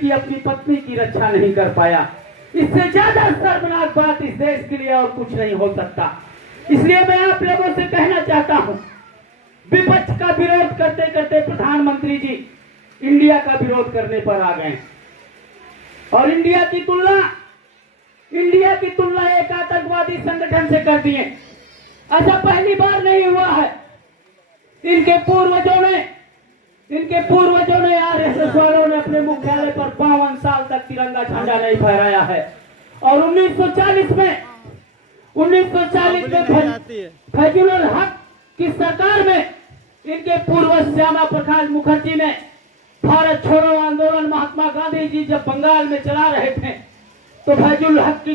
कि अपनी पत्नी की रक्षा नहीं कर पाया। इससे ज्यादा शर्मनाक बात इस देश के लिए और कुछ नहीं हो सकता। इसलिए मैं आप लोगों से कहना चाहता हूं, विपक्ष का विरोध करते करते प्रधानमंत्री जी इंडिया का विरोध करने पर आ गए और इंडिया की तुलना एक आतंकवादी संगठन से कर दिए। ऐसा पहली बार नहीं हुआ है। इनके पूर्वजों ने आरएसएस वालों ने अपने मुख्यालय पर 52 साल तक तिरंगा झंडा नहीं फहराया है। और 1940 में फैजुल हक की सरकार में इनके पूर्वज श्यामा प्रसाद मुखर्जी ने भारत छोड़ो आंदोलन महात्मा गांधी जी जब बंगाल में चला रहे थे तो फैजुल हक की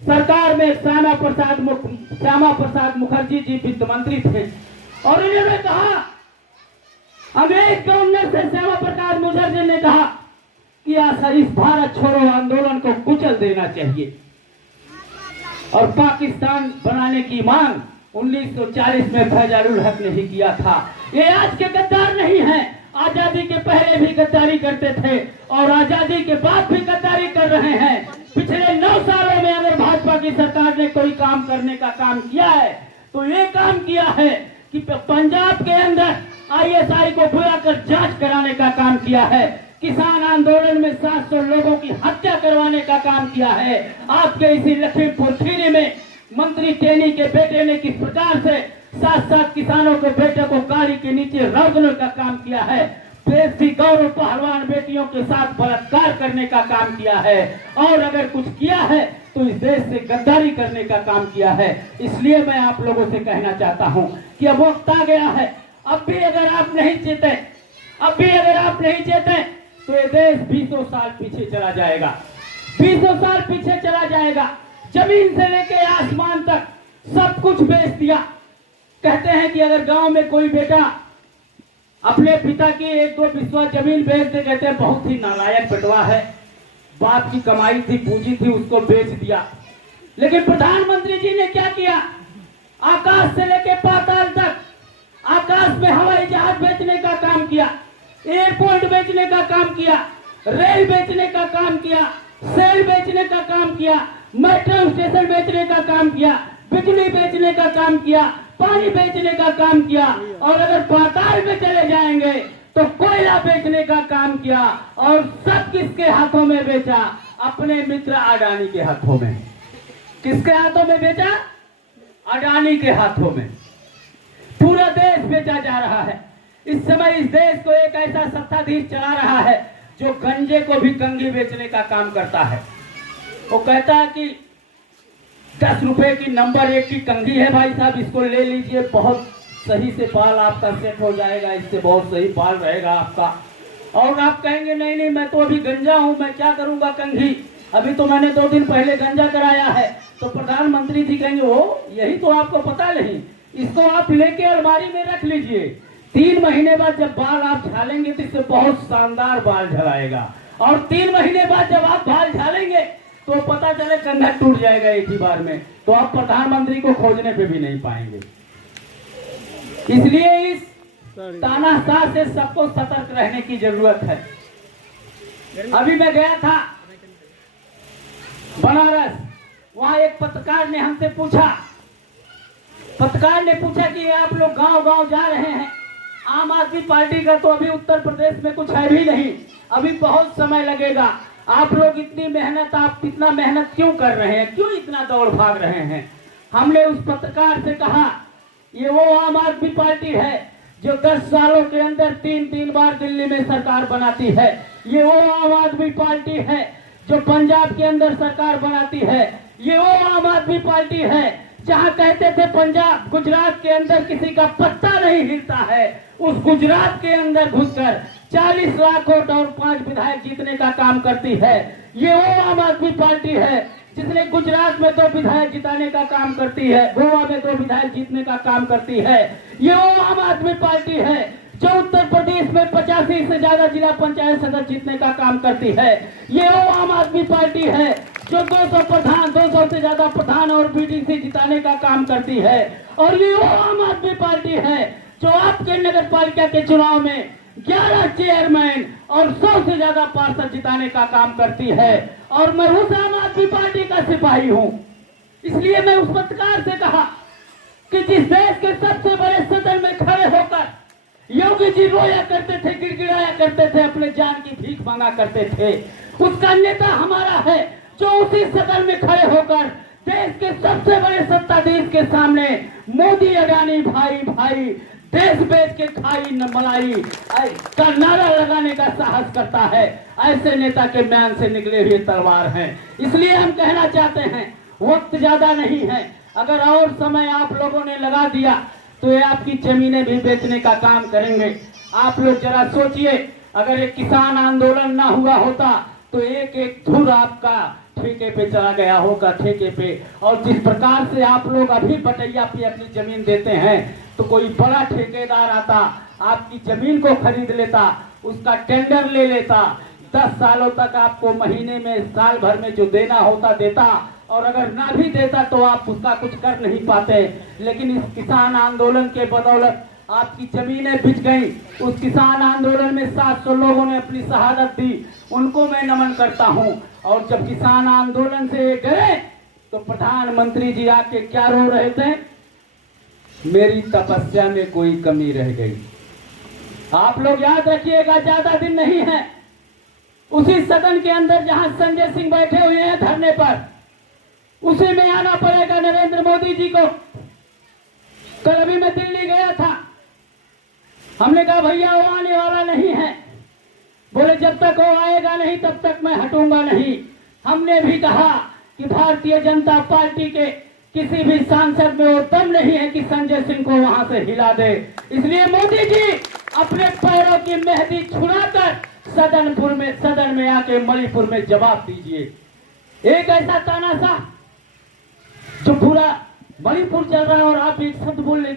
सरकार में श्यामा प्रसाद मुखर्जी जी वित्त मंत्री थे और इन्होंने कहा, अंग्रेज गवर्नर से श्यामा प्रसाद मुखर्जी ने कहा कि इस भारत छोड़ो आंदोलन को कुचल देना चाहिए और पाकिस्तान बनाने की मांग 1940 में फैजुल हक ने ही किया था। ये आज के गद्दार नहीं हैं, आजादी के पहले भी गद्दारी करते थे और आजादी के बाद भी गद्दारी कर रहे हैं। पिछले 9 सालों में अगर भाजपा की सरकार ने कोई काम करने का काम किया है तो ये काम किया है कि पंजाब के अंदर आईएसआई को बुलाकर जांच कराने का काम किया है, किसान आंदोलन में 700 लोगों की हत्या करवाने का काम किया है। आपके इसी लखीमपुर खीरी में मंत्री टेनी के बेटे ने किस प्रकार से 7 किसानों के बेटे को गाड़ी के नीचे रगड़ने का काम किया है, देसी गौरव पहलवान बेटियों के साथ बलात्कार करने का काम किया है और अगर कुछ किया है तो इस देश से गद्दारी करने का काम किया है। इसलिए मैं आप लोगों से कहना चाहता हूं कि अब वक्त आ गया है। अब भी अगर आप नहीं चेते तो ये देश 20 साल पीछे चला जाएगा, 20 साल पीछे चला जाएगा। जमीन से लेके आसमान तक सब कुछ बेच दिया। कहते हैं कि अगर गांव में कोई बेटा अपने पिता की 1-2 बिस्वा जमीन बेच दे, कहते हैं बहुत ही नालायक बेटवा है, बाप की कमाई थी, पूंजी थी, उसको बेच दिया। लेकिन प्रधानमंत्री जी ने क्या किया, आकाश से लेके पाताल तक, आकाश में हवाई जहाज बेचने का काम किया, एयरपोर्ट बेचने का काम किया, रेल बेचने का काम किया, सेल बेचने का काम किया, मेट्रो स्टेशन बेचने का काम किया, बिजली बेचने का काम किया, पानी बेचने का काम किया और अगर पाताल में चले जाएंगे तो कोयला बेचने का काम किया। और सब किसके हाथों में बेचा, अपने मित्र अडानी के हाथों में। किसके हाथों में बेचा, अडानी के हाथों में। पूरा देश बेचा जा रहा है। इस समय इस देश को एक ऐसा सत्ताधीश चला रहा है जो गंजे को भी कंघी बेचने का काम करता है। वो कहता है कि 10 रुपए की नंबर 1 की कंघी है भाई साहब, इसको ले लीजिए, बहुत सही से बाल आपका सेट हो जाएगा, इससे बहुत सही बाल रहेगा आपका। और आप कहेंगे नहीं नहीं मैं तो अभी गंजा हूं, मैं क्या करूंगा कंघी, अभी तो मैंने 2 दिन पहले गंजा कराया है। तो प्रधानमंत्री जी कहेंगे वो यही तो आपको पता नहीं, इसको आप लेके अलमारी में रख लीजिए, 3 महीने बाद जब बाल आप झालेंगे तो इससे बहुत शानदार बाल झड़ाएगा और 3 महीने बाद जब आप बाल झालेंगे तो पता चले कंधा टूट जाएगा एक ही बार में, तो आप प्रधानमंत्री को खोजने पे भी नहीं पाएंगे। इसलिए इस तानाशाह से सबको सतर्क रहने की जरूरत है। अभी मैं गया था बनारस, वहां एक पत्रकार ने हमसे पूछा, कि आप लोग गांव-गांव जा रहे हैं, आम आदमी पार्टी का तो अभी उत्तर प्रदेश में कुछ है भी नहीं, अभी बहुत समय लगेगा, आप लोग इतनी मेहनत, आप इतना मेहनत क्यों कर रहे हैं, क्यों इतना दौड़ भाग रहे हैं। हमने उस पत्रकार से कहा ये वो आम आदमी पार्टी है जो 10 सालों के अंदर 3 बार दिल्ली में सरकार बनाती है, ये वो आम आदमी पार्टी है जो पंजाब के अंदर सरकार बनाती है, ये वो आम आदमी पार्टी है जहां कहते थे पंजाब गुजरात के अंदर किसी का पत्ता नहीं हिलता है, उस गुजरात के अंदर घुसकर 40 लाख वोट और 5 विधायक जीतने का काम करती है। ये वो आम आदमी पार्टी है जिसने गुजरात में 2 विधायक जिताने का काम करती है, गोवा में 2 विधायक जीतने का काम करती है। ये वो आम आदमी पार्टी है जो उत्तर प्रदेश में 85 से ज्यादा जिला पंचायत सदस्य जीतने का काम करती है। ये वो आम आदमी पार्टी है जो 200 से ज्यादा प्रधान और बीडीसी जिताने का काम करती है। और ये वो आम आदमी पार्टी है जो आपके नगर पालिका के चुनाव में 11 चेयरमैन और 100 से ज्यादा पार्षद जिताने का काम करती है। और मैं उस आम आदमी पार्टी का सिपाही हूं। इसलिए मैं उस पत्रकार से कहा कि जिस देश के सबसे बड़े सदन में खड़े होकर योगी जी रोया करते थे, गिड़गिड़ाया करते थे, अपने जान की भीख मांगा करते थे, उसका नेता हमारा है जो उसी सदन में खड़े होकर देश के सबसे बड़े सत्ताधीश के सामने मोदी अडानी भाई भाई देश बेच के खाई न मलाई का नारा लगाने का साहस करता है। ऐसे नेता के म्यान से निकले हुए तलवार हैं। इसलिए हम कहना चाहते हैं वक्त ज्यादा नहीं है। अगर और समय आप लोगों ने लगा दिया तो ये आपकी जमीनें भी बेचने का काम करेंगे। आप लोग जरा सोचिए, अगर एक किसान आंदोलन ना हुआ होता तो एक एक धुर आपका ठेके पे चला गया होगा, ठेके पे। और जिस प्रकार से आप लोग अभी बटैया पे अपनी जमीन देते हैं तो कोई बड़ा ठेकेदार आता, आपकी जमीन को खरीद लेता, उसका टेंडर ले लेता, 10 सालों तक आपको महीने में साल भर में जो देना होता देता, और अगर ना भी देता तो आप उसका कुछ कर नहीं पाते। लेकिन इस किसान आंदोलन के बदौलत आपकी जमीनें बिक गई। उस किसान आंदोलन में 700 लोगों ने अपनी शहादत दी, उनको मैं नमन करता हूं। और जब किसान आंदोलन से गए तो प्रधानमंत्री जी आके क्या रो रहे थे, मेरी तपस्या में कोई कमी रह गई। आप लोग याद रखिएगा, ज्यादा दिन नहीं है, उसी सदन के अंदर जहां संजय सिंह बैठे हुए हैं धरने पर, उसी में आना पड़ेगा नरेंद्र मोदी जी को। कल अभी मैं दिल्ली गया था, हमने कहा भैया वो आने वाला नहीं है। बोले जब तक वो आएगा नहीं तब तक मैं हटूंगा नहीं। हमने भी कहा कि भारतीय जनता पार्टी के किसी भी सांसद में वो दम नहीं है कि संजय सिंह को वहां से हिला दे। इसलिए मोदी जी अपने पैरों की मेहंदी छुड़ाकर सदन में आके मणिपुर में जवाब दीजिए। एक ऐसा तानाशाह जो पूरा मणिपुर चल रहा है और आप एक शब्द बोल रहे